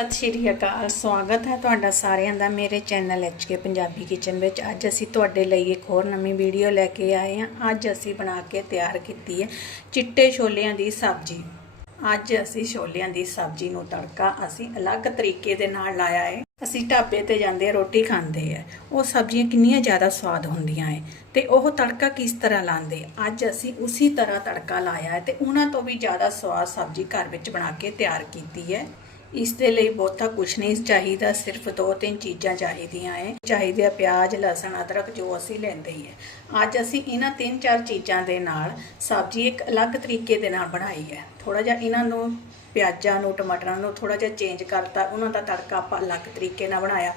ਸਤਿ ਸ਼੍ਰੀ ਅਕਾਲ, ਸਵਾਗਤ ਹੈ ਤੁਹਾਡਾ ਸਾਰਿਆਂ ਦਾ ਮੇਰੇ ਚੈਨਲ ਕੇ ਪੰਜਾਬੀ ਕਿਚਨ ਵਿੱਚ। ਅੱਜ ਅਸੀਂ ਤੁਹਾਡੇ ਲਈ ਇੱਕ ਹੋਰ ਨਵੀਂ ਵੀਡੀਓ ਲੈ ਕੇ ਆਏ ਹਾਂ। ਅੱਜ ਅਸੀਂ ਬਣਾ ਕੇ ਤਿਆਰ ਕੀਤੀ ਹੈ ਚਿੱਟੇ ਛੋਲਿਆਂ ਦੀ ਸਬਜ਼ੀ। ਅੱਜ ਅਸੀਂ ਛੋਲਿਆਂ ਦੀ ਸਬਜ਼ੀ ਨੂੰ ਤੜਕਾ ਅਸੀਂ ਅਲੱਗ ਤਰੀਕੇ ਦੇ ਨਾਲ ਲਾਇਆ ਹੈ। ਅਸੀਂ ਢਾਬੇ ਤੇ ਜਾਂਦੇ ਰੋਟੀ ਖਾਂਦੇ ਆ ਉਹ ਸਬਜ਼ੀਆਂ ਕਿੰਨੀਆਂ ਜ਼ਿਆਦਾ ਸਵਾਦ ਹੁੰਦੀਆਂ ਹੈ ਤੇ ਉਹ ਤੜਕਾ ਕਿਸ ਤਰ੍ਹਾਂ ਲਾਉਂਦੇ ਅੱਜ ਅਸੀਂ ਉਸੇ ਤਰ੍ਹਾਂ ਤੜਕਾ ਲਾਇਆ ਹੈ ਤੇ ਉਹਨਾਂ ਤੋਂ ਵੀ ਜ਼ਿਆਦਾ ਸਵਾਦ ਸਬਜ਼ੀ ਘਰ ਵਿੱਚ ਬਣਾ ਕੇ ਤਿਆਰ ਕੀਤੀ ਹੈ। ਇਸ ਦੇ ਲਈ ਬਹੁਤਾ ਕੁਛ ਨਹੀਂ, ਚਾਹੀਦਾ ਸਿਰਫ ਦੋ ਤਿੰਨ ਚੀਜ਼ਾਂ ਚਾਹੀਦੀਆਂ ਹੈ ਚਾਹੀਦੇ ਆ ਪਿਆਜ਼, ਲਸਣ, ਅਦਰਕ ਜੋ ਅਸੀਂ ਲੈਂਦੇ ਹੀ ਹੈ ਅੱਜ ਅਸੀਂ ਇਹਨਾਂ ਤਿੰਨ ਚਾਰ ਚੀਜ਼ਾਂ ਦੇ ਨਾਲ ਸਬਜ਼ੀ ਇੱਕ ਅਲੱਗ ਤਰੀਕੇ ਦੇ ਨਾਲ ਬਣਾਈ ਹੈ ਥੋੜਾ ਜਿਹਾ ਇਹਨਾਂ ਨੂੰ ਪਿਆਜ਼ਾਂ ਨੂੰ, ਟਮਾਟਰਾਂ ਨੂੰ ਥੋੜਾ ਜਿਹਾ ਚੇਂਜ ਕਰਤਾ, ਉਹਨਾਂ ਦਾ ਤੜਕਾ ਆਪਾਂ ਅਲੱਗ ਤਰੀਕੇ ਨਾਲ ਬਣਾਇਆ।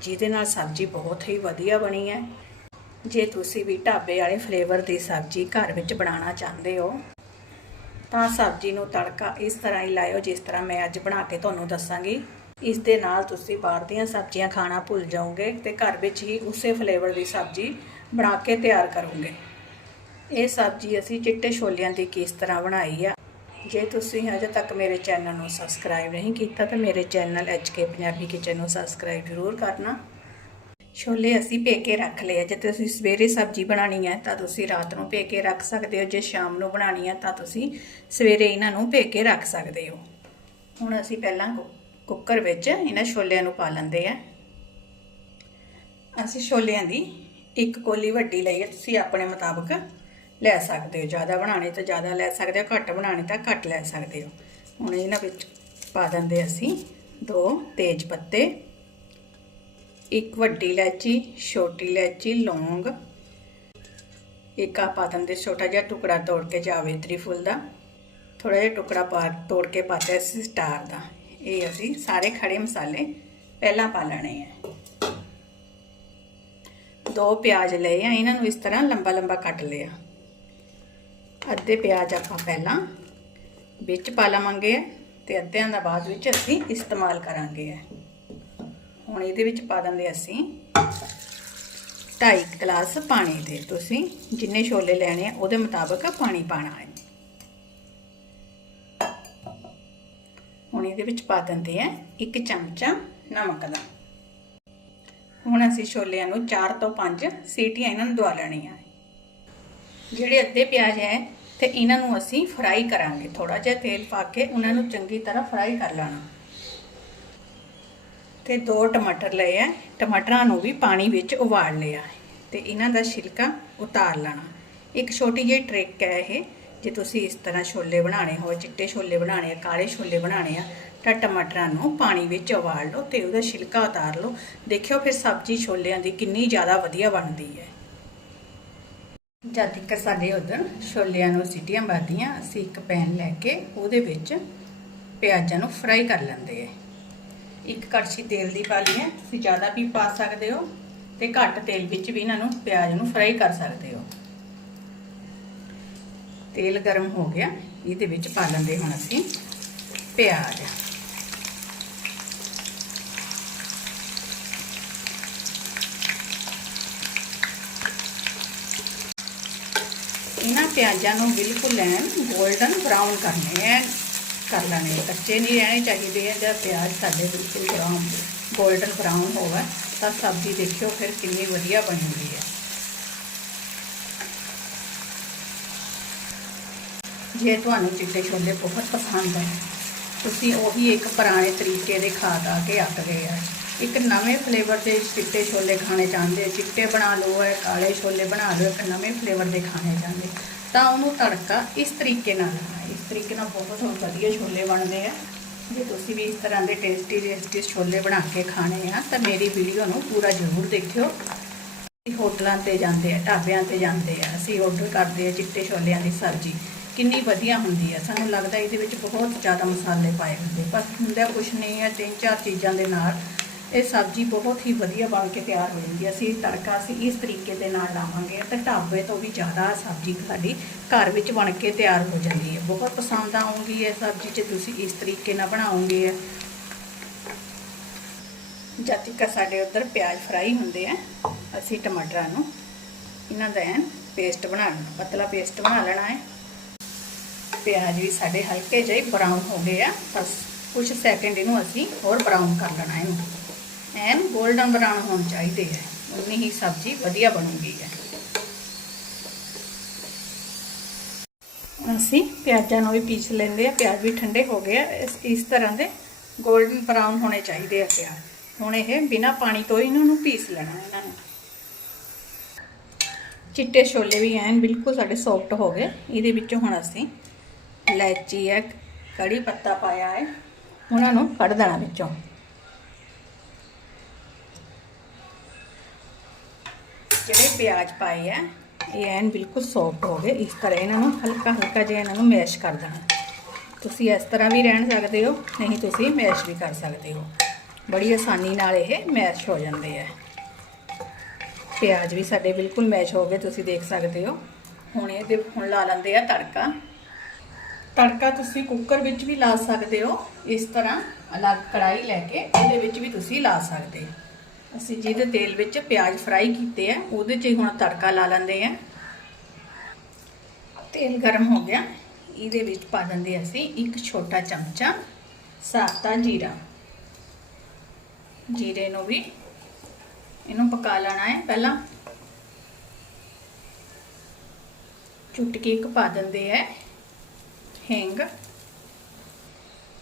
ਜਿਹਦੇ ਨਾਲ ਸਬਜ਼ੀ ਬਹੁਤ ਹੀ ਵਧੀਆ ਬਣੀ ਹੈ ਜੇ ਤੁਸੀਂ ਵੀ ਢਾਬੇ ਵਾਲੇ ਫਲੇਵਰ ਦੀ ਸਬਜ਼ੀ ਘਰ ਵਿੱਚ ਬਣਾਉਣਾ ਚਾਹੁੰਦੇ ਹੋ ਤਾਂ ਸਬਜ਼ੀ ਨੂੰ ਤੜਕਾ ਇਸ ਤਰ੍ਹਾਂ ਹੀ ਲਾਇਓ ਜਿਸ ਤਰ੍ਹਾਂ ਮੈਂ ਅੱਜ ਬਣਾ ਕੇ ਤੁਹਾਨੂੰ ਦੱਸਾਂਗੀ। ਇਸ ਦੇ ਨਾਲ ਤੁਸੀਂ ਬਾਹਰ ਦੀਆਂ ਸਬਜ਼ੀਆਂ ਖਾਣਾ ਭੁੱਲ ਜਾਓਗੇ ਤੇ ਘਰ ਵਿੱਚ ਹੀ ਉਸੇ ਫਲੇਵਰ ਦੀ ਸਬਜ਼ੀ ਬਣਾ ਕੇ ਤਿਆਰ ਕਰੋਗੇ। ਇਹ ਸਬਜ਼ੀ ਅਸੀਂ ਚਿੱਟੇ ਛੋਲਿਆਂ ਦੀ ਕਿਸ ਤਰ੍ਹਾਂ ਬਣਾਈ ਆ? ਜੇ ਤੁਸੀਂ ਹਜੇ ਤੱਕ ਮੇਰੇ ਚੈਨਲ ਨੂੰ ਸਬਸਕ੍ਰਾਈਬ ਨਹੀਂ ਕੀਤਾ ਤਾਂ ਮੇਰੇ ਚੈਨਲ ਕੇ ਪੰਜਾਬੀ ਕਿਚਨ ਨੂੰ ਸਬਸਕ੍ਰਾਈਬ ਜ਼ਰੂਰ ਕਰਨਾ। ਛੋਲੇ ਅਸੀਂ ਭੇ ਕੇ ਰੱਖ ਲਏ ਆ। ਜੇ ਤੁਸੀਂ ਸਵੇਰੇ ਸਬਜ਼ੀ ਬਣਾਣੀ ਹੈ ਤਾਂ ਤੁਸੀਂ ਰਾਤ ਨੂੰ ਭੇ ਕੇ ਰੱਖ ਸਕਦੇ ਹੋ। ਜੇ ਸ਼ਾਮ ਨੂੰ ਬਣਾਣੀ ਹੈ ਤਾਂ ਤੁਸੀਂ ਸਵੇਰੇ ਇਹਨਾਂ ਨੂੰ ਭੇ ਕੇ ਰੱਖ ਸਕਦੇ ਹੋ। ਹੁਣ ਅਸੀਂ ਪਹਿਲਾਂ ਕੁੱਕਰ ਵਿੱਚ ਇਹਨਾਂ ਛੋਲਿਆਂ ਨੂੰ ਪਾ ਲੈਂਦੇ ਆ। ਅਸੀਂ ਛੋਲਿਆਂ ਦੀ ਇੱਕ ਕੋਲੀ ਵੱਡੀ ਲਈ ਹੈ ਤੁਸੀਂ ਆਪਣੇ ਮੁਤਾਬਕ ਲੈ ਸਕਦੇ ਹੋ। ਜ਼ਿਆਦਾ ਬਣਾਣੇ ਤਾਂ ਜ਼ਿਆਦਾ ਲੈ ਸਕਦੇ ਹੋ, ਘੱਟ ਬਣਾਣੇ ਤਾਂ ਘੱਟ ਲੈ ਸਕਦੇ ਹੋ। ਹੁਣ ਇਹਨਾਂ ਵਿੱਚ ਪਾ ਦਿੰਦੇ ਅਸੀਂ ਦੋ ਤੇਜ ਪੱਤੇ। ਇੱਕ ਵੱਡੀ ਇਲਾਇਚੀ, ਛੋਟੀ ਇਲਾਇਚੀ, ਲੌਂਗ। ਇੱਕ ਆ ਪਾ ਦਿੰਦੇ, ਛੋਟਾ ਜਿਹਾ ਟੁਕੜਾ ਤੋੜ ਕੇ ਜਾਵੇਤਰੀ ਫੁੱਲ ਦਾ। ਥੋੜਾ ਜਿਹਾ ਟੁਕੜਾ ਪਾ, ਤੋੜ ਕੇ ਪਾਤੇ ਅਸੀਂ ਸਟਾਰ ਦਾ। ਇਹ ਅਸੀਂ ਸਾਰੇ ਖੜੇ ਮਸਾਲੇ ਪਹਿਲਾਂ ਪਾ ਲੈਣੇ ਆ। ਦੋ ਪਿਆਜ਼ ਲਏ ਆ, ਇਹਨਾਂ ਨੂੰ ਇਸ ਤਰ੍ਹਾਂ ਲੰਬਾ ਲੰਬਾ ਕੱਟ ਲਿਆ। ਅੱਧੇ ਪਿਆਜ਼ ਆਪਾਂ ਪਹਿਲਾਂ ਵਿੱਚ ਪਾ ਲਵਾਂਗੇ ਤੇ ਅੱਧਿਆਂ ਦਾ ਬਾਅਦ ਵਿੱਚ ਅਸੀਂ ਇਸਤੇਮਾਲ ਕਰਾਂਗੇ। ਹੁਣ ਇਹਦੇ ਵਿੱਚ ਪਾ ਦਿੰਦੇ ਅਸੀਂ 2.5 ਗਲਾਸ ਪਾਣੀ ਦੇ। ਤੁਸੀਂ ਜਿੰਨੇ ਛੋਲੇ ਲੈਣੇ ਆ, ਉਹਦੇ ਮੁਤਾਬਕ ਪਾਣੀ ਪਾਣਾ ਹੈ। ਹੁਣ ਇਹਦੇ ਵਿੱਚ ਪਾ ਦਿੰਦੇ ਆ ਇੱਕ ਚਮਚਾ ਨਮਕ ਦਾ। ਹੁਣ ਅਸੀਂ ਛੋਲਿਆਂ ਨੂੰ 4 ਤੋਂ 5 ਸੀਟੀਆਂ ਇਹਨਾਂ ਨੂੰ ਦਵਾ ਲੈਣੀਆਂ ਜਿਹੜੇ ਅੱਧੇ ਪਿਆਜ਼ ਹੈ ਤੇ ਇਹਨਾਂ ਨੂੰ ਅਸੀਂ ਫਰਾਈ ਕਰਾਂਗੇ। ਥੋੜਾ ਜਿਹਾ ਤੇਲ ਪਾ ਕੇ ਉਹਨਾਂ ਨੂੰ ਚੰਗੀ ਤਰ੍ਹਾਂ ਫਰਾਈ ਕਰ ਲੈਣਾ। ਤੇ ਦੋ ਟਮਾਟਰ ਲਏ ਆ। ਟਮਾਟਰਾਂ ਨੂੰ ਵੀ ਪਾਣੀ ਵਿੱਚ ਉਬਾਲ ਲਿਆ ਤੇ ਇਹਨਾਂ ਦਾ ਛਿਲਕਾ ਉਤਾਰ ਲੈਣਾ। ਇੱਕ ਛੋਟੀ ਜਿਹੀ ਟ੍ਰਿਕ ਹੈ ਇਹ। ਜੇ ਤੁਸੀਂ ਇਸ ਤਰ੍ਹਾਂ ਛੋਲੇ ਬਣਾਣੇ ਹੋ, ਚਿੱਟੇ ਛੋਲੇ ਬਣਾਣੇ ਆ, ਕਾਲੇ ਛੋਲੇ ਬਣਾਣੇ ਆ, ਤਾਂ ਟਮਾਟਰਾਂ ਨੂੰ ਪਾਣੀ ਵਿੱਚ ਉਬਾਲ ਲਓ ਤੇ ਉਹਦਾ ਛਿਲਕਾ ਉਤਾਰ ਲਓ। ਦੇਖਿਓ ਫਿਰ ਸਬਜ਼ੀ ਛੋਲਿਆਂ ਦੀ ਕਿੰਨੀ ਜ਼ਿਆਦਾ ਵਧੀਆ ਬਣਦੀ ਹੈ। ਜਦ ਤੱਕ ਸਾਡੇ ਉਧਰ ਛੋਲਿਆਂ ਨੂੰ ਸੀਟੀਆਂ ਵੱਜਦੀਆਂ ਅਸੀਂ ਇੱਕ ਪੈਨ ਲੈ ਕੇ ਉਹਦੇ ਵਿੱਚ ਪਿਆਜ਼ਾਂ ਨੂੰ ਫਰਾਈ ਕਰ ਲੈਂਦੇ ਆ ਇੱਕ ਕੜਛੀ ਤੇਲ ਦੀ ਪਾ ਲਈ ਹੈ। ਤੁਸੀਂ ਜ਼ਿਆਦਾ ਵੀ ਪਾ ਸਕਦੇ ਹੋ ਤੇ ਘੱਟ ਤੇਲ ਵਿੱਚ ਵੀ ਇਹਨਾਂ ਨੂੰ ਪਿਆਜ਼ ਨੂੰ ਫਰਾਈ ਕਰ ਸਕਦੇ ਹੋ। ਤੇਲ ਗਰਮ ਹੋ ਗਿਆ। ਇਹਦੇ ਵਿੱਚ ਪਾ ਲੈਂਦੇ ਹੁਣ ਅਸੀਂ ਪਿਆਜ਼। ਇਹਨਾਂ ਪਿਆਜ਼ਾਂ ਨੂੰ ਬਿਲਕੁਲ ਐਨ 골ਡਨ ਬਰਾਊਨ ਕਰਨੇ ਹੈ ਕਰ ਲੈਣੇ ਕੱਚੇ ਨਹੀਂ ਰਹਿਣੇ ਚਾਹੀਦੇ ਆ, ਜਾਂ ਪਿਆਜ਼ ਸਾਡੇ ਬਿਲਕੁਲ ਬਰਾਊਨ 골ਡਨ ਬਰਾਊਨ ਹੋਵੇ, ਤਾਂ ਸਬਜ਼ੀ ਦੇਖਿਓ ਫਿਰ ਕਿੰਨੀ ਵਧੀਆ ਬਣੂਗੀ ਹੈ ਜੇ ਤੁਹਾਨੂੰ ਚਿੱਟੇ ਛੋਲੇ ਬਹੁਤ ਪਸੰਦ ਹੈ ਤੁਸੀਂ ਉਹੀ ਇੱਕ ਪੁਰਾਣੇ ਤਰੀਕੇ ਦੇ ਖਾ ਖਾ ਕੇ ਅੱਕ ਗਏ ਆ। ਇੱਕ ਨਵੇਂ ਫਲੇਵਰ ਦੇ ਚਿੱਟੇ ਛੋਲੇ ਖਾਣੇ ਚਾਹੁੰਦੇ, ਚਿੱਟੇ ਬਣਾ ਲਓ ਹੈ ਕਾਲੇ ਛੋਲੇ ਬਣਾ ਲਓ, ਇੱਕ ਨਵੇਂ ਫਲੇਵਰ ਦੇ ਖਾਣੇ ਚਾਹੁੰਦੇ, ਤਾਂ ਉਹਨੂੰ ਤੜਕਾ ਇਸ ਤਰੀਕੇ ਨਾਲ ਲਾਉਣਾ ਤਰੀਕੇ ਨਾਲ ਬਹੁਤ ਵਧੀਆ ਛੋਲੇ ਬਣਦੇ ਆ। ਜੇ ਤੁਸੀਂ ਵੀ ਇਸ ਤਰ੍ਹਾਂ ਦੇ ਟੇਸਟੀ ਟੇਸਟੀ ਛੋਲੇ ਬਣਾ ਕੇ ਖਾਣੇ ਆ, ਤਾਂ ਮੇਰੀ ਵੀਡੀਓ ਨੂੰ ਪੂਰਾ ਜ਼ਰੂਰ ਦੇਖਿਓ। ਅਸੀਂ ਹੋਟਲਾਂ ਤੇ ਜਾਂਦੇ ਆ, ਢਾਬਿਆਂ ਤੇ ਜਾਂਦੇ ਆ, ਅਸੀਂ ਆਰਡਰ ਕਰਦੇ ਆ ਚਿੱਟੇ ਛੋਲਿਆਂ ਦੀ ਸਬਜ਼ੀ। ਕਿੰਨੀ ਵਧੀਆ ਹੁੰਦੀ ਹੈ ਸਾਨੂੰ ਲੱਗਦਾ ਇਹਦੇ ਵਿੱਚ ਬਹੁਤ ਜ਼ਿਆਦਾ ਮਸਾਲੇ ਪਾਏ ਹੁੰਦੇ ਪਰ ਹੁੰਦਾ ਕੁਝ ਨਹੀਂ ਹੈ ਤਿੰਨ ਚਾਰ ਚੀਜ਼ਾਂ ਦੇ ਨਾਲ ਇਹ ਸਬਜ਼ੀ ਬਹੁਤ ਹੀ ਵਧੀਆ ਬਣ ਕੇ ਤਿਆਰ ਹੋ ਜਾਂਦੀ ਹੈ। ਅਸੀਂ ਤੜਕਾ ਅਸੀਂ ਇਸ ਤਰੀਕੇ ਦੇ ਨਾਲ ਲਾਵਾਂਗੇ ਤੇ ਢਾਬੇ ਤੋਂ ਵੀ ਜ਼ਿਆਦਾ ਸਬਜ਼ੀ ਸਾਡੀ ਘਰ ਵਿੱਚ ਬਣ ਕੇ ਤਿਆਰ ਹੋ ਜਾਂਦੀ ਹੈ। ਬਹੁਤ ਪਸੰਦ ਆਉਂਗੀ ਇਹ ਸਬਜ਼ੀ ਜੇ ਤੁਸੀਂ ਇਸ ਤਰੀਕੇ ਨਾਲ ਬਣਾਓਗੇ। ਜਦ ਤੱਕ ਸਾਡੇ ਉੱਧਰ ਪਿਆਜ਼ ਫਰਾਈ ਹੁੰਦੇ ਆ, ਅਸੀਂ ਟਮਾਟਰਾਂ ਨੂੰ ਇਹਨਾਂ ਦਾ ਐਨ ਪੇਸਟ ਬਣਾ ਲੈਣਾ, ਪਤਲਾ ਪੇਸਟ ਬਣਾ ਲੈਣਾ ਹੈ। ਪਿਆਜ਼ ਵੀ ਸਾਡੇ ਹਲਕੇ ਜਿਹੇ ਬਰਾਊਨ ਹੋ ਗਏ ਆ, ਬਸ ਕੁਝ ਸੈਕਿੰਡ ਇਹਨੂੰ ਅਸੀਂ ਹੋਰ ਬਰਾਊਨ ਕਰ ਲੈਣਾ ਇਹਨੂੰ ਐਨ 골ਡਨ ਬਰਾਊਨ ਹੋਣ ਚਾਹੀਦੇ ਹੈ ਉਨੀ ਹੀ ਸਬਜ਼ੀ ਵਧੀਆ ਬਣੂਗੀ ਹੈ ਅਸੀਂ ਪਿਆਜ਼ਾਂ ਨੂੰ ਵੀ ਪੀਸ ਲੈਂਦੇ ਆ। ਪਿਆਜ਼ ਵੀ ਠੰਡੇ ਹੋ ਗਏ ਆ। ਇਸ ਇਸ ਤਰ੍ਹਾਂ ਦੇ 골ਡਨ ਬਰਾਊਨ ਹੋਣੇ ਚਾਹੀਦੇ ਆ ਪਿਆਜ਼। ਹੁਣ ਇਹ ਬਿਨਾ ਪਾਣੀ ਤੋਂ ਹੀ ਇਹਨਾਂ ਨੂੰ ਪੀਸ ਲੈਣਾ ਇਹਨਾਂ ਨੂੰ। ਚਿੱਟੇ ਛੋਲੇ ਵੀ ਐਨ ਬਿਲਕੁਲ ਸਾਡੇ ਸੌਫਟ ਹੋ ਗਏ। ਇਹਦੇ ਵਿੱਚੋਂ ਹੁਣ ਅਸੀਂ ਇਲਾਇਚੀ ਹੈ ਕੜੀ ਪੱਤਾ ਪਾਇਆ ਹੈ। ਉਹਨਾਂ ਨੂੰ ਕੱਢ ਦੇਣਾ ਵਿੱਚੋਂ। ਜਿਹੜੇ ਪਿਆਜ਼ ਪਾਏ ਆ, ਇਹ ਐਨ ਬਿਲਕੁਲ ਸੌਫਟ ਹੋ ਗਏ। ਇਸ ਤਰ੍ਹਾਂ ਇਹਨਾਂ ਨੂੰ ਹਲਕਾ ਹਲਕਾ ਜਿਹਾ ਇਹਨਾਂ ਨੂੰ ਮੈਸ਼ ਕਰ ਦੇਣਾ। ਤੁਸੀਂ ਇਸ ਤਰ੍ਹਾਂ ਵੀ ਰਹਿਣ ਸਕਦੇ ਹੋ, ਨਹੀਂ ਤੁਸੀਂ ਮੈਸ਼ ਵੀ ਕਰ ਸਕਦੇ ਹੋ। ਬੜੀ ਆਸਾਨੀ ਨਾਲ ਇਹ ਮੈਸ਼ ਹੋ ਜਾਂਦੇ ਆ। ਪਿਆਜ਼ ਵੀ ਸਾਡੇ ਬਿਲਕੁਲ ਮੈਸ਼ ਹੋ ਗਏ, ਤੁਸੀਂ ਦੇਖ ਸਕਦੇ ਹੋ। ਹੁਣ ਇਹਦੇ, ਹੁਣ ਲਾ ਲੈਂਦੇ ਆ ਤੜਕਾ। ਤੜਕਾ ਤੁਸੀਂ ਕੁੱਕਰ ਵਿੱਚ ਵੀ ਲਾ ਸਕਦੇ ਹੋ। ਇਸ ਤਰ੍ਹਾਂ ਅਲੱਗ ਕੜਾਈ ਲੈ ਕੇ ਇਹਦੇ ਵਿੱਚ ਵੀ ਤੁਸੀਂ ਲਾ ਸਕਦੇ ਹੋ। ਅਸੀਂ ਜਿਹਦੇ ਤੇਲ ਵਿੱਚ ਪਿਆਜ਼ ਫਰਾਈ ਕੀਤੇ ਆ, ਉਹਦੇ 'ਚ ਹੀ ਹੁਣ ਤੜਕਾ ਲਾ ਲੈਂਦੇ ਆ। ਤੇਲ ਗਰਮ ਹੋ ਗਿਆ। ਇਹਦੇ ਵਿੱਚ ਪਾ ਦਿੰਦੇ ਅਸੀਂ ਇੱਕ ਛੋਟਾ ਚਮਚਾ ਸਾਤਾ ਜੀਰਾ। ਜੀਰੇ ਨੂੰ ਵੀ ਇਹਨੂੰ ਪਕਾ ਲੈਣਾ ਹੈ। ਪਹਿਲਾਂ ਚੁਟਕੀ ਇੱਕ ਪਾ ਦਿੰਦੇ ਹੈ। ਹਿੰਗ।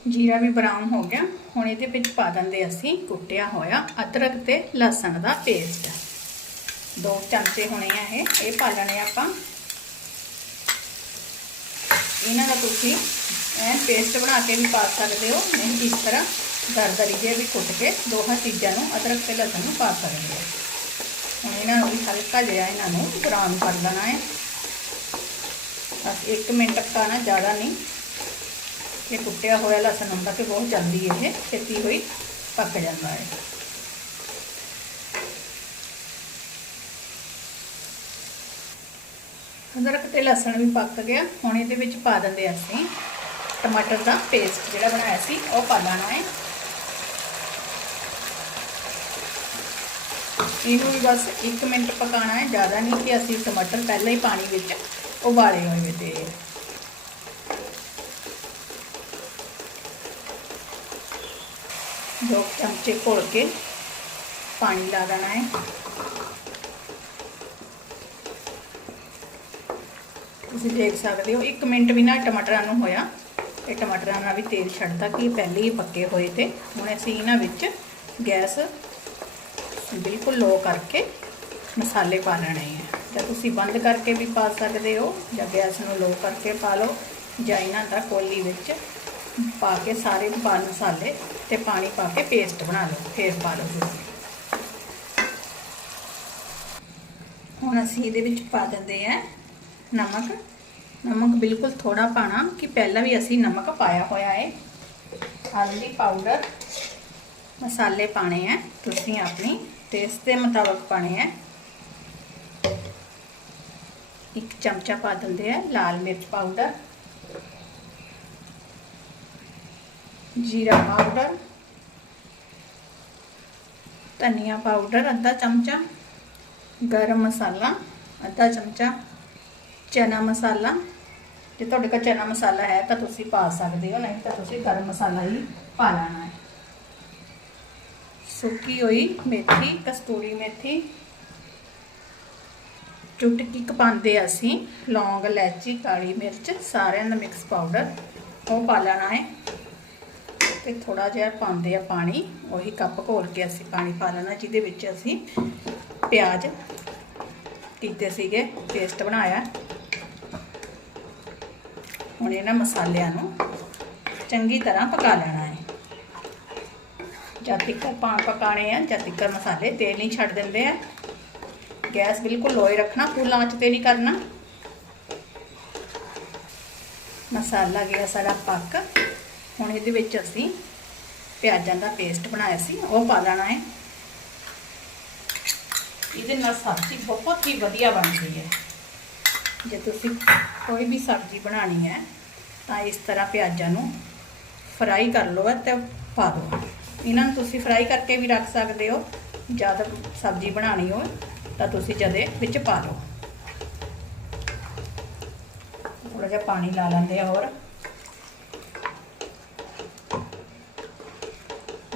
ਜੀਰਾ ਵੀ ਬਰਾਊਨ ਹੋ ਗਿਆ। ਹੁਣ ਇਹਦੇ ਵਿੱਚ ਪਾ ਦਿੰਦੇ ਅਸੀਂ ਕੁੱਟਿਆ ਹੋਇਆ ਅਦਰਕ ਤੇ ਲਸਣ ਦਾ ਪੇਸਟ ਦੋ ਚਮਚੇ ਹੋਣੇ ਆ ਇਹ ਇਹ ਪਾ ਲੈਣੇ ਆਪਾਂ। ਇਹਨਾਂ ਦਾ ਤੁਸੀਂ ਐ ਪੇਸਟ ਬਣਾ ਕੇ ਵੀ ਪਾ ਸਕਦੇ ਹੋ। ਨਹੀਂ, ਇਸ ਤਰ੍ਹਾਂ ਦਰਦਰੀ ਜਿਹੇ ਵੀ ਕੁੱਟ ਕੇ ਦੋਹਾਂ ਚੀਜ਼ਾਂ ਨੂੰ ਅਦਰਕ ਤੇ ਲਸਣ ਨੂੰ ਪਾ ਸਕਦੇ ਹੋ। ਹੁਣ ਇਹਨਾਂ ਨੂੰ ਵੀ ਹਲਕਾ ਜਿਹਾ ਇਹਨਾਂ ਨੂੰ ਬਰਾਊਨ ਕਰ ਲੈਣਾ ਹੈ। ਬਸ 1 ਮਿੰਟ ਪਕਾਣਾ ਜ਼ਿਆਦਾ ਨਹੀਂ। ਇਹ ਕੁੱਟਿਆ ਹੋਇਆ ਲਸਣ ਹੁੰਦਾ ਕਿ ਬਹੁਤ ਜਲਦੀ ਇਹ ਛੇਤੀ ਹੋਈ ਪੱਕ ਜਾਂਦਾ ਹੈ। ਅਦਰਕ ਤੇ ਲਸਣ ਵੀ ਪੱਕ ਗਿਆ। ਹੁਣ ਇਹਦੇ ਵਿੱਚ ਪਾ ਦਿੰਦੇ ਅਸੀਂ ਟਮਾਟਰ ਦਾ ਪੇਸਟ ਜਿਹੜਾ ਬਣਾਇਆ ਸੀ, ਉਹ ਪਾ ਲੈਣਾ ਹੈ। ਇਹਨੂੰ ਵੀ ਬਸ 1 ਮਿੰਟ ਪਕਾਉਣਾ ਹੈ, ਜ਼ਿਆਦਾ ਨਹੀਂ ਕਿ ਅਸੀਂ ਟਮਾਟਰ ਪਹਿਲਾਂ ਹੀ ਪਾਣੀ ਵਿੱਚ ਉਬਾਲੇ ਹੋਏ ਤੇ ਦੋ ਚਮਚੇ ਘੋਲ ਕੇ ਪਾਣੀ ਲਾ ਦੇਣਾ ਹੈ। ਤੁਸੀਂ ਦੇਖ ਸਕਦੇ ਹੋ 1 ਮਿੰਟ ਵੀ ਨਾ ਟਮਾਟਰਾਂ ਨੂੰ ਹੋਇਆ। ਇਹ ਟਮਾਟਰਾਂ ਨਾਲ ਵੀ ਤੇਲ ਛੱਡਦਾ ਕਿ ਪਹਿਲੇ ਹੀ ਪੱਕੇ ਹੋਏ ਤੇ ਹੁਣ ਅਸੀਂ ਇਹਨਾਂ ਵਿੱਚ ਗੈਸ ਬਿਲਕੁਲ ਲੋ ਕਰਕੇ ਮਸਾਲੇ ਪਾ ਲੈਣੇ ਹੈ। ਜਾਂ ਤੁਸੀਂ ਬੰਦ ਕਰਕੇ ਵੀ ਪਾ ਸਕਦੇ ਹੋ ਜਾਂ ਗੈਸ ਨੂੰ ਲੋ ਕਰਕੇ ਪਾ ਲਓ ਜਾਂ ਇਹਨਾਂ ਦਾ ਕੋਲੀ ਵਿੱਚ ਪਾ ਕੇ ਸਾਰੇ ਪਾ ਮਸਾਲੇ ਤੇ ਪਾਣੀ ਪਾ ਕੇ ਪੇਸਟ ਬਣਾ ਲਓ, ਫੇਰ ਪਾ ਲਓ ਤੁਸੀਂ ਹੁਣ ਅਸੀਂ ਇਹਦੇ ਵਿੱਚ ਪਾ ਦਿੰਦੇ ਆ ਨਮਕ। ਨਮਕ ਬਿਲਕੁਲ ਥੋੜਾ ਪਾਣਾ, ਕਿ ਪਹਿਲਾਂ ਵੀ ਅਸੀਂ ਨਮਕ ਪਾਇਆ ਹੋਇਆ ਹੈ। ਹਲਦੀ ਪਾਊਡਰ ਮਸਾਲੇ ਪਾਣੇ ਆ ਤੁਸੀਂ ਆਪਣੀ ਟੇਸਟ ਦੇ ਮੁਤਾਬਕ ਪਾਣੇ ਆ ਇੱਕ ਚਮਚਾ ਪਾ ਦਿੰਦੇ ਆ ਲਾਲ ਮਿਰਚ ਪਾਊਡਰ ਜੀਰਾ ਪਾਊਡਰ ਧਨੀਆ ਪਾਊਡਰ ਅੱਧਾ ਚਮਚਾ ਗਰਮ ਮਸਾਲਾ, ਅੱਧਾ ਚਮਚਾ ਚਨਾ ਮਸਾਲਾ। ਜੇ ਤੁਹਾਡੇ ਕੋਲ ਚਨਾ ਮਸਾਲਾ ਹੈ ਤਾਂ ਤੁਸੀਂ ਪਾ ਸਕਦੇ ਹੋ, ਨਹੀਂ ਤਾਂ ਤੁਸੀਂ ਗਰਮ ਮਸਾਲਾ ਹੀ ਪਾ ਲੈਣਾ ਹੈ। ਸੁੱਕੀ ਹੋਈ ਮੇਥੀ, ਕਸਤੂਰੀ ਮੇਥੀ ਚੁਟਕੀ ਕ ਪਾਉਂਦੇ ਅਸੀਂ, ਲੌਂਗ, ਇਲਾਇਚੀ, ਕਾਲੀ ਮਿਰਚ, ਸਾਰਿਆਂ ਦਾ ਮਿਕਸ ਪਾਊਡਰ ਉਹ ਪਾ ਲੈਣਾ ਹੈ। ਤੇ ਥੋੜਾ ਜਿਹਾ ਪਾਉਂਦੇ ਆ ਪਾਣੀ, ਉਹੀ ਕੱਪ ਘੋਲ ਕੇ ਅਸੀਂ ਪਾਣੀ ਪਾ ਲੈਣਾ, ਜਿਹਦੇ ਵਿੱਚ ਅਸੀਂ ਪਿਆਜ਼ ਕੀਤੇ ਸੀਗੇ ਪੇਸਟ ਬਣਾਇਆ। ਹੁਣ ਇਹਨਾਂ ਮਸਾਲਿਆਂ ਨੂੰ ਚੰਗੀ ਤਰ੍ਹਾਂ ਪਕਾ ਲੈਣਾ ਹੈ। ਜਦ ਤੱਕ ਪਾਣ ਪਕਾਣੇ ਆ, ਜਦ ਤੱਕ ਮਸਾਲੇ ਤੇਲ ਨਹੀਂ ਛੱਡ ਦਿੰਦੇ ਆ, ਗੈਸ ਬਿਲਕੁਲ ਲੋਏ ਰੱਖਣਾ ਫੁੱਲ ਆਂਚ ਤੇ ਨਹੀਂ ਕਰਨਾ। ਮਸਾਲਾ ਗਿਆ ਸਾਡਾ ਪੱਕ। ਹੁਣ ਇਹਦੇ ਵਿੱਚ ਅਸੀਂ ਪਿਆਜ਼ਾਂ ਦਾ ਪੇਸਟ ਬਣਾਇਆ ਸੀ, ਉਹ ਪਾ ਲੈਣਾ ਹੈ। ਇਹਦੇ ਨਾਲ ਸਬਜ਼ੀ ਬਹੁਤ ਹੀ ਵਧੀਆ ਬਣਦੀ ਹੈ। ਜੇ ਤੁਸੀਂ ਕੋਈ ਵੀ ਸਬਜ਼ੀ ਬਣਾਣੀ ਹੈ, ਤਾਂ ਇਸ ਤਰ੍ਹਾਂ ਪਿਆਜ਼ਾਂ ਨੂੰ ਫਰਾਈ ਕਰ ਲਓ ਤੇ ਪਾ ਦਿਓ। ਇਹਨਾਂ ਨੂੰ ਤੁਸੀਂ ਫਰਾਈ ਕਰਕੇ ਵੀ ਰੱਖ ਸਕਦੇ ਹੋ, ਜਦ ਸਬਜ਼ੀ ਬਣਾਣੀ ਹੋ ਤਾਂ ਤੁਸੀਂ ਜਦੇ ਵਿੱਚ ਪਾ ਲਓ ਥੋੜਾ ਜਿਹਾ ਪਾਣੀ ਲਾ ਲੈਂਦੇ ਆ ਹੋਰ।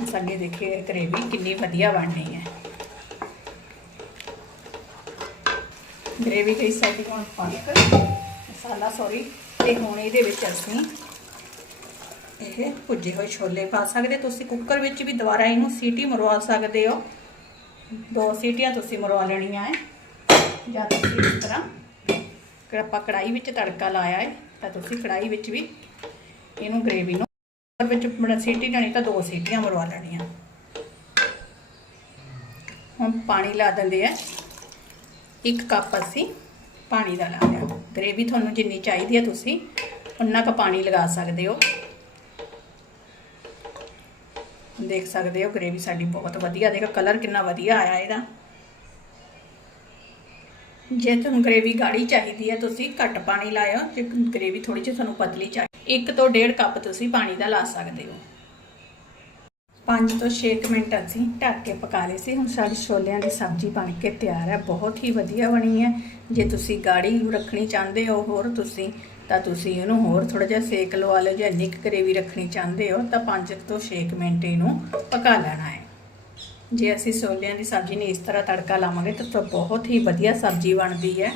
ਸਾਡੀ ਦੇਖੀਏ ਗ੍ਰੇਵੀ ਕਿੰਨੀ ਵਧੀਆ ਬਣਨੀ ਹੈ। ਗ੍ਰੇਵੀ ਕਈ ਸਾਡੀ ਹੁਣ ਪਾਲਕ ਮਸਾਲਾ ਸੌਰੀ ਤੇ ਹੁਣ ਇਹਦੇ ਵਿੱਚ ਅਸੀਂ ਇਹ ਭੁੱਜੇ ਹੋਏ ਛੋਲੇ ਪਾ ਸਕਦੇ। ਤੁਸੀਂ ਕੁੱਕਰ ਵਿੱਚ ਵੀ ਦੁਬਾਰਾ ਇਹਨੂੰ ਸੀਟੀ ਮਰਵਾ ਸਕਦੇ ਹੋ। ਦੋ ਸੀਟੀਆਂ ਤੁਸੀਂ ਮਰਵਾ ਲੈਣੀਆਂ ਹੈ। ਜਾਂ ਤੁਸੀਂ ਇਸ ਤਰ੍ਹਾਂ ਕਿ ਆਪਾਂ ਕੜਾਈ ਵਿੱਚ ਤੜਕਾ ਲਾਇਆ ਹੈ, ਤਾਂ ਤੁਸੀਂ ਕੜਾਈ ਵਿੱਚ ਵੀ ਇਹਨੂੰ ਗ੍ਰੇਵੀ ਨੂੰ ਵਿੱਚ ਸੀਟੀ ਨਹੀਂ ਤਾਂ ਦੋ ਸੀਟੀਆਂ ਮਰਵਾ ਲੈਣੀਆਂ। ਹੁਣ ਪਾਣੀ ਲਾ ਦਿੰਦੇ ਆ। ਇੱਕ ਕੱਪ ਅਸੀਂ ਪਾਣੀ ਦਾ ਲਾ ਲਿਆ। ਗ੍ਰੇਵੀ ਤੁਹਾਨੂੰ ਜਿੰਨੀ ਚਾਹੀਦੀ ਹੈ ਤੁਸੀਂ, ਉਨਾ ਕੁ ਪਾਣੀ ਲਗਾ ਸਕਦੇ ਹੋ। ਦੇਖ ਸਕਦੇ ਹੋ ਗ੍ਰੇਵੀ ਸਾਡੀ ਬਹੁਤ ਵਧੀਆ, ਦੇਖੋ ਕਲਰ ਕਿੰਨਾ ਵਧੀਆ ਆਇਆ ਇਹਦਾ। ਜੇ ਤੁਹਾਨੂੰ ਗ੍ਰੇਵੀ ਗਾੜੀ ਚਾਹੀਦੀ ਹੈ ਤੁਸੀਂ ਘੱਟ ਪਾਣੀ ਲਾਇਓ, ਜੇ ਗ੍ਰੇਵੀ ਥੋੜੀ ਜਿਹੀ ਤੁਹਾਨੂੰ ਪਤਲੀ ਚਾਹੀਦੀ ਇੱਕ ਤੋਂ ਡੇਢ ਕੱਪ ਤੁਸੀਂ ਪਾਣੀ ਦਾ ਲਾ ਸਕਦੇ ਹੋ। 5 ਤੋਂ 6 ਮਿੰਟ ਅਸੀਂ ਢੱਕ ਕੇ ਪਕਾ ਲਏ ਸੀ। ਹੁਣ ਸਾਡੀ ਛੋਲਿਆਂ ਦੀ ਸਬਜ਼ੀ ਬਣ ਕੇ ਤਿਆਰ ਹੈ। ਬਹੁਤ ਹੀ ਵਧੀਆ ਬਣੀ ਹੈ। ਜੇ ਤੁਸੀਂ ਗਾੜੀ ਰੱਖਣੀ ਚਾਹੁੰਦੇ ਹੋ ਹੋਰ ਤੁਸੀਂ, ਤਾਂ ਤੁਸੀਂ ਇਹਨੂੰ ਹੋਰ ਥੋੜਾ ਜਿਹਾ ਸੇਕ ਲਵਾ ਲਓ। ਜੇ ਇੰਨੀ ਕੁ ਗ੍ਰੇਵੀ ਰੱਖਣੀ ਚਾਹੁੰਦੇ ਹੋ, ਤਾਂ 5 ਤੋਂ 6 ਮਿੰਟ ਇਹਨੂੰ ਪਕਾ ਲੈਣਾ ਹੈ। ਜੇ ਅਸੀਂ ਛੋਲਿਆਂ ਦੀ ਸਬਜ਼ੀ ਨੂੰ ਇਸ ਤਰ੍ਹਾਂ ਤੜਕਾ ਲਾਵਾਂਗੇ, ਤਾਂ ਬਹੁਤ ਹੀ ਵਧੀਆ ਸਬਜ਼ੀ ਬਣਦੀ ਹੈ।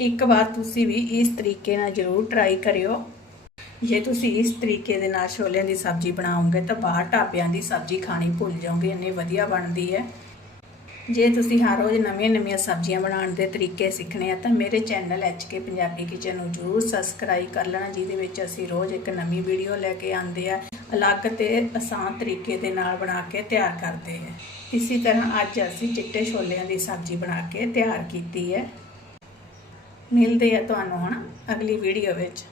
ਇੱਕ ਵਾਰ ਤੁਸੀਂ ਵੀ ਇਸ ਤਰੀਕੇ ਨਾਲ ਜ਼ਰੂਰ ਟਰਾਈ ਕਰਿਓ। ਜੇ ਤੁਸੀਂ ਇਸ ਤਰੀਕੇ ਦੇ ਨਾਲ ਛੋਲਿਆਂ ਦੀ ਸਬਜ਼ੀ ਬਣਾਓਗੇ ਤਾਂ ਬਾਹਰ ਢਾਬਿਆਂ ਦੀ ਸਬਜ਼ੀ ਖਾਣੀ ਭੁੱਲ ਜਾਓਗੇ, ਇੰਨੀ ਵਧੀਆ ਬਣਦੀ ਹੈ। ਜੇ ਤੁਸੀਂ ਹਰ ਰੋਜ਼ ਨਵੀਆਂ-ਨਵੀਆਂ ਸਬਜ਼ੀਆਂ ਬਣਾਉਣ ਦੇ ਤਰੀਕੇ ਸਿੱਖਣੇ ਆ ਤਾਂ ਮੇਰੇ ਚੈਨਲ ਕੇ ਪੰਜਾਬੀ ਕਿਚਨ ਨੂੰ ਜਰੂਰ ਸਬਸਕ੍ਰਾਈਬ ਕਰ ਲੈਣਾ, ਜਿਹਦੇ ਵਿੱਚ ਅਸੀਂ ਰੋਜ਼ ਇੱਕ ਨਵੀਂ ਵੀਡੀਓ ਲੈ ਕੇ ਆਉਂਦੇ ਆ, ਅਲੱਗ ਤੇ ਆਸਾਨ ਤਰੀਕੇ ਦੇ ਨਾਲ ਬਣਾ ਕੇ ਤਿਆਰ ਕਰਦੇ ਆ। ਇਸੇ ਤਰ੍ਹਾਂ ਅੱਜ ਅਸੀਂ ਚਿੱਟੇ ਛੋਲਿਆਂ ਦੀ ਸਬਜ਼ੀ ਬਣਾ ਕੇ ਤਿਆਰ ਕੀਤੀ ਹੈ। ਮਿਲਦੇ ਆ ਤੁਹਾਨੂੰ ਹੁਣ ਅਗਲੀ ਵੀਡੀਓ ਵਿੱਚ।